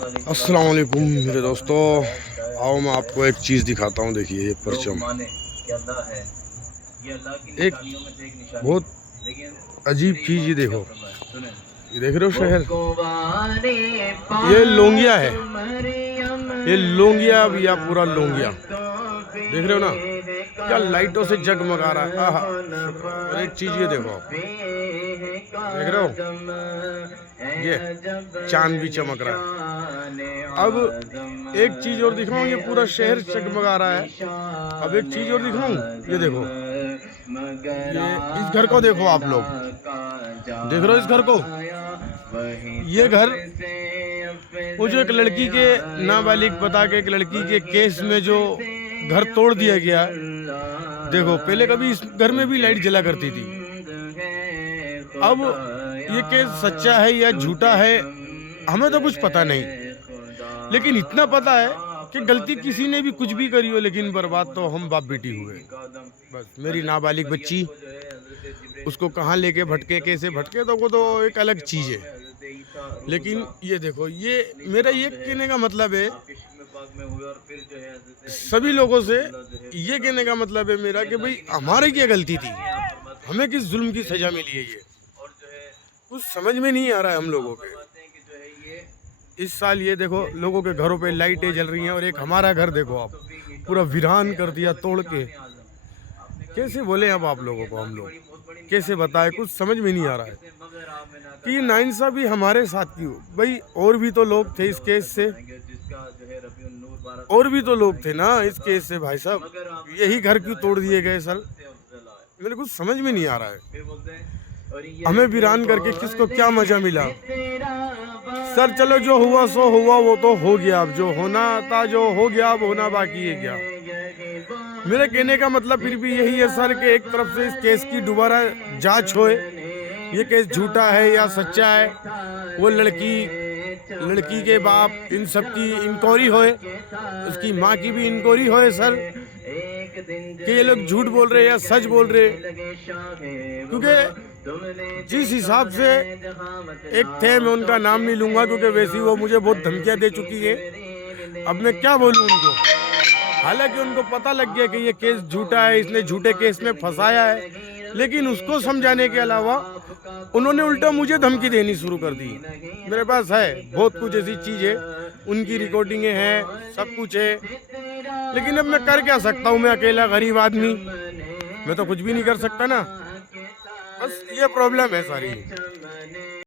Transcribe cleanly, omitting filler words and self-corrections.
अस्सलाम वालेकुम मेरे दोस्तों, आओ मैं आपको एक चीज़ दिखाता हूँ। देखिए ये परचम एक बहुत अजीब चीज़, ये देखो, ये देख रहे हो शहर, ये लोंगिया है, ये लोंगिया भी, या पूरा लोंगिया देख रहे हो ना, क्या लाइटों से जगमगा रहा है। आहा, और एक चीज़ ये देखो, देख रहे हो, ये चांद भी चमक रहा है। अब एक चीज और दिखाऊं, ये पूरा शहर जगमगा रहा है। अब एक चीज और दिखाऊं, ये देखो, ये इस घर को देखो आप लोग, देख रहे हो इस घर को, ये घर, वो जो एक लड़की के, नाबालिग बता के एक लड़की के केस में जो घर तोड़ दिया गया, देखो पहले कभी इस घर में भी लाइट जला करती थी। अब ये केस सच्चा है या झूठा है हमें तो कुछ पता नहीं, लेकिन इतना पता है कि गलती किसी ने भी कुछ भी करी हो, लेकिन बर्बाद तो हम बाप बेटी हुए। बस मेरी नाबालिग बच्ची, उसको कहाँ लेके भटके, कैसे भटके, तो वो तो एक अलग चीज़ है। लेकिन ये देखो, ये मेरा ये कहने का मतलब है सभी लोगों से, ये कहने का मतलब है मेरा कि भाई हमारी क्या गलती थी, हमें किस जुल्म की सजा मिली है, ये कुछ समझ में नहीं आ रहा है हम लोगों के। इस साल ये देखो, लोगों के घरों पे लाइटें जल रही हैं, और एक हमारा घर देखो आप, पूरा वीरान कर दिया तोड़ के। कैसे बोले अब आप लोगों को, हम लोग कैसे बताएं, कुछ समझ में नहीं आ रहा है कि नाइंसाफी हमारे साथ क्यों। भाई और भी तो लोग थे इस केस से, और भी तो लोग थे ना इस केस से भाई साहब, यही घर क्यों तोड़ दिए गए सर, मेरे कुछ समझ में नहीं आ रहा है। हमें वीरान करके किसको क्या मजा मिला सर। चलो जो हुआ सो हुआ, वो तो हो गया, अब जो होना था जो हो गया, अब होना बाकी है क्या। मेरे कहने का मतलब फिर भी यही है सर कि एक तरफ से इस केस की दोबारा जांच होए, ये केस झूठा है या सच्चा है, वो लड़की के बाप, इन सब की इंक्वायरी होए, उसकी माँ की भी इंक्वायरी होए सर, कि ये लोग झूठ बोल रहे या सच बोल रहे। क्योंकि जिस हिसाब से एक थे, मैं उनका नाम नहीं लूंगा क्योंकि वैसी वो मुझे बहुत धमकियां दे चुकी है, अब मैं क्या बोलूं उनको। हालांकि उनको पता लग गया कि ये केस झूठा है, इसने झूठे केस में फंसाया है, लेकिन उसको समझाने के अलावा उन्होंने उल्टा मुझे धमकी देनी शुरू कर दी। मेरे पास है बहुत कुछ ऐसी चीज़ है, उनकी रिकॉर्डिंगें हैं, सब कुछ है, लेकिन अब मैं कर क्या सकता हूँ, मैं अकेला गरीब आदमी, मैं तो कुछ भी नहीं कर सकता ना। बस ये प्रॉब्लम है सारी।